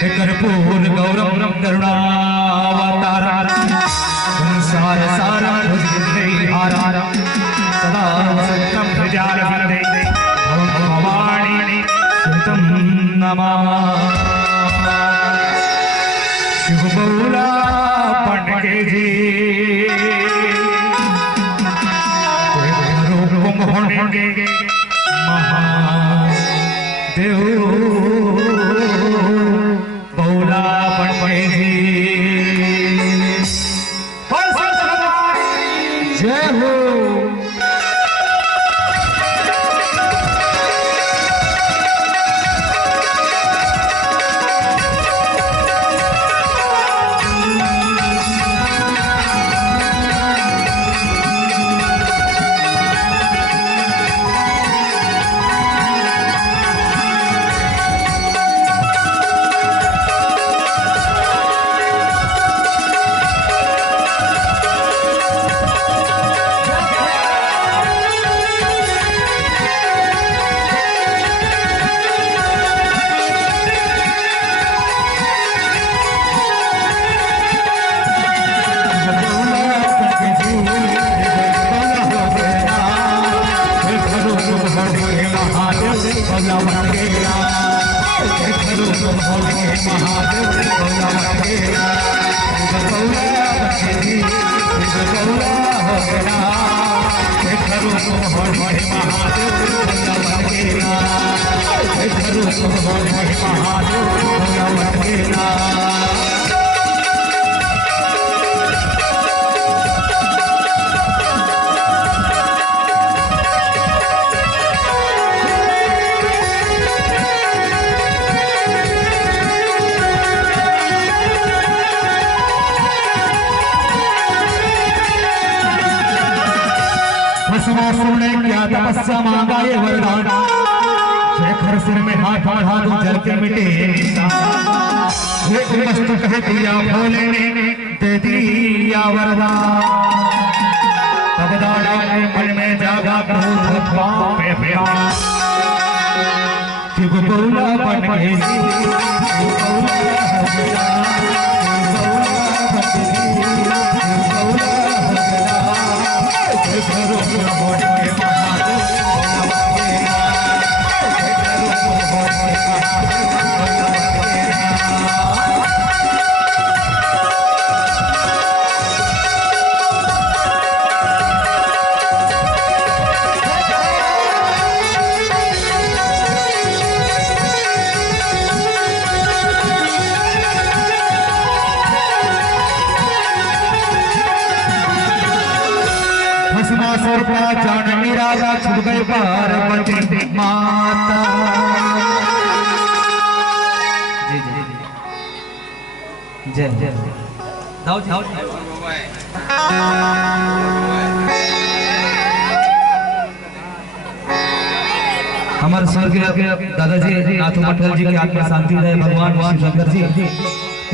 कर्पूर गौरम करुणावतार संसार सारम भुजगेन्द्रहारा सदा वसन्तं प्रजालवन्दे भवानी सुतं नमामि। शिव बौला पंडे जी रूप होंगे महादेव बौला पंडे जी जय हो। ने क्या तपस्या मांगा ये वरदान, शेखर सिर में हाथ बढ़ा दूं जल के मिटे ये मस्तक है दिया भोले ने दे दिया वरदान। तब दादा मन में जागा क्रोध पांव पे प्यार शिव बौला बन गए भस्मासुर का जान निराला छुट गए पार्वती माता। जय जय हमारे स्वर्गीय दादाजी नाथ मठल जी की आत्मा शांति रहे, भगवान शंकर जी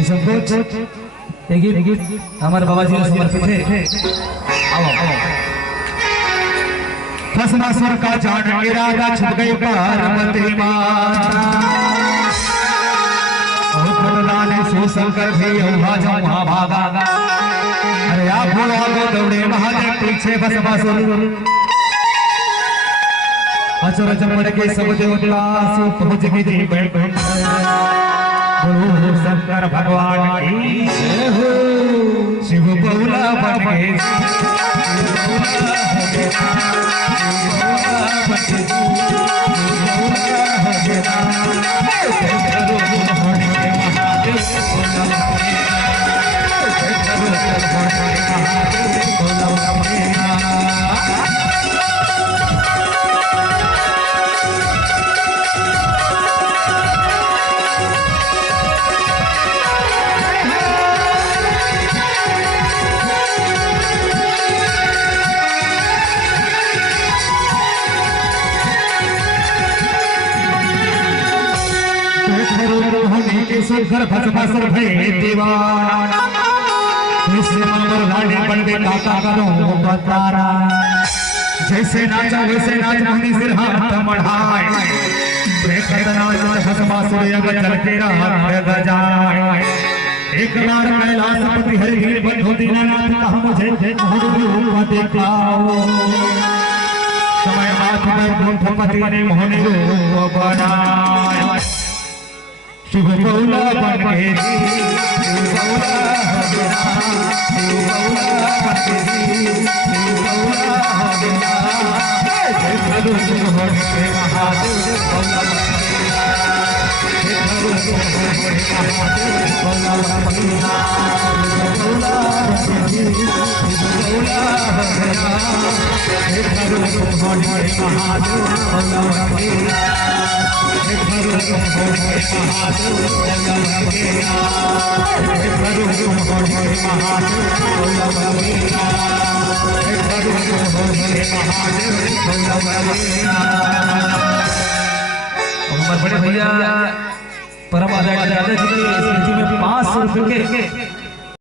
संकोच एक गीत हमारे बाबा जी ने समर्पित है। भस्मासुर का जान निराला छुट गई पार्वती माता, शंकर भी वहां भागा। अरे आप दौड़े महादेव पीछे भस्मासुर अचर चमड़ के सब देवता पहुंच गए शंकर भगवान की शिव बौला बन गए शंकर भस्मासुर भय दीवाना, जैसे मामर लाडे बंदे काका करो बतारा, जैसे नाचा वैसे नाच मुनि सिर हाथ बढ़ाए एक बार कैलाशपति हरिगिरि बंधु दीनानाथ कहा मुझे रूप दिखाओ। समय माथ पर गुंठपति ने मोहनी रूप बनाया। शिव गौला बन के शिव गौला बन के शिव गौला बड़े भैया परम आदरणीय दादाजी ने इस में 500 रुपए के